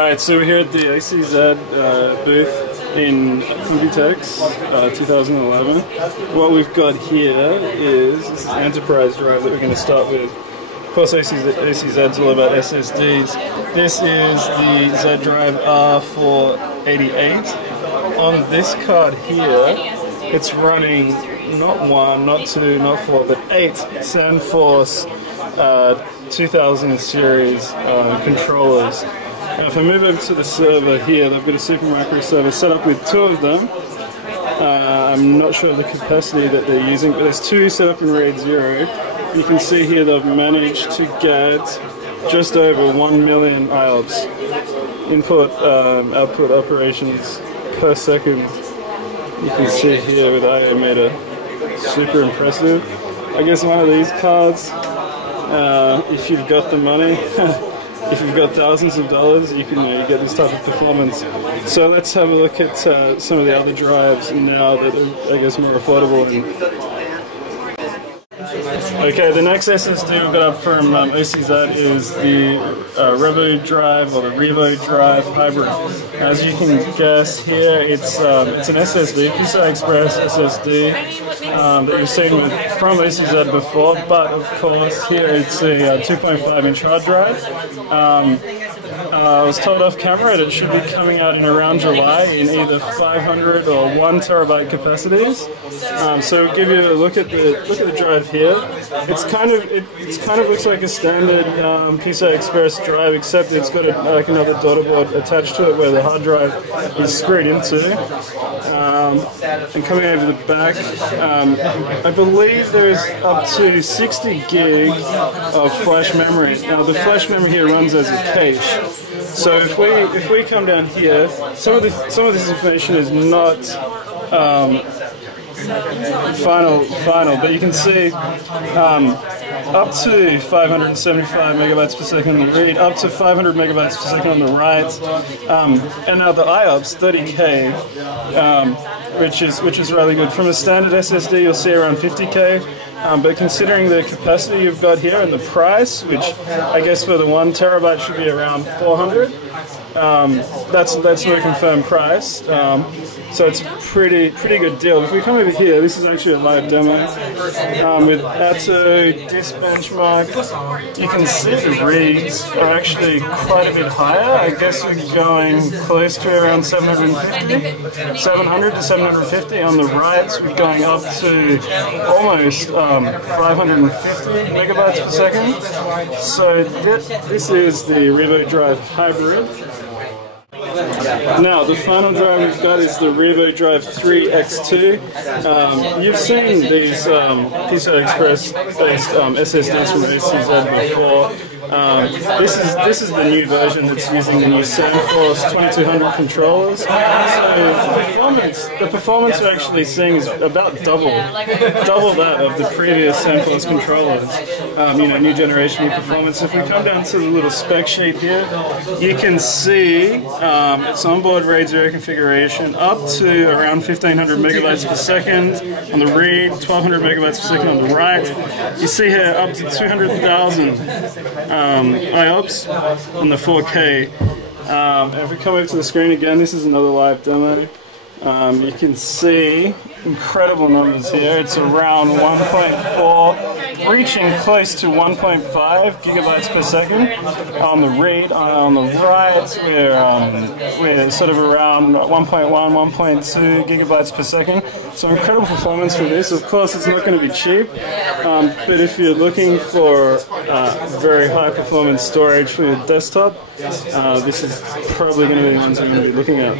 Alright, so we're here at the OCZ booth in Computex 2011. What we've got here is this enterprise drive that we're going to start with. Of course, OCZ's all about SSDs. This is the Z Drive R488. On this card here, it's running not 1, not 2, not 4, but 8 SandForce 2000 series controllers. Now if I move over to the server here, they've got a Supermicro server set up with 2 of them. I'm not sure of the capacity that they're using, but there's 2 set up in RAID 0. You can see here they've managed to get just over 1 million IOPS, input output operations per second. You can see here with IO meter, super impressive. I guess one of these cards, if you've got the money, if you've got thousands of dollars, you can get this type of performance. So let's have a look at some of the other drives now that are, I guess, more affordable. Okay, the next SSD we've got up from OCZ is the RevoDrive or the RevoDrive Hybrid. As you can guess here, it's an SSD, PCI Express SSD that you've seen from OCZ before, but of course here it's a 2.5-inch hard drive. I was told off camera that it should be coming out in around July in either 500 or 1 terabyte capacities. So we'll give you a look at the drive here. It kind of looks like a standard PCI Express drive, except it's got like another daughter board attached to it where the hard drive is screwed into. And coming over the back, I believe there is up to 60 gig of flash memory. Now the flash memory here runs as a cache. So if we come down here, some of this information is not final, but you can see up to 575 megabytes per second on the read, up to 500 megabytes per second on the write, and now the IOPS 30K, which is really good. From a standard SSD, you'll see around 50K. But considering the capacity you've got here and the price, which I guess for the 1 terabyte should be around 400, that's no confirmed price. So it's a pretty good deal. If we come over here, this is actually a live demo with Atto, disk benchmark. You can see the reads are actually quite a bit higher. I guess we're going close to around 700 to 750. On the writes, we're going up to almost 550 megabytes per second. So this is the RevoDrive Hybrid. Now, the final drive we've got is the RevoDrive 3X2. You've seen these PCI Express based SSDs from OCZ before. This is the new version that's using the new SandForce 2200 controllers. So the performance we're actually seeing is about double that of the previous SandForce controllers. New generation, new performance. If we come down to the little spec sheet here, you can see it's onboard RAID 0 configuration up to around 1500 megabytes per second on the read, 1200 megabytes per second on the write. You see here up to 200,000 IOPS on the 4K. And if we come over to the screen again, this is another live demo. You can see incredible numbers here. It's around 1.4, reaching close to 1.5 gigabytes per second on the read. On the write, we're sort of around 1.1, 1.2 gigabytes per second. So incredible performance for this. Of course, it's not going to be cheap, but if you're looking for very high performance storage for your desktop, this is probably going to be the ones you're going to be looking at.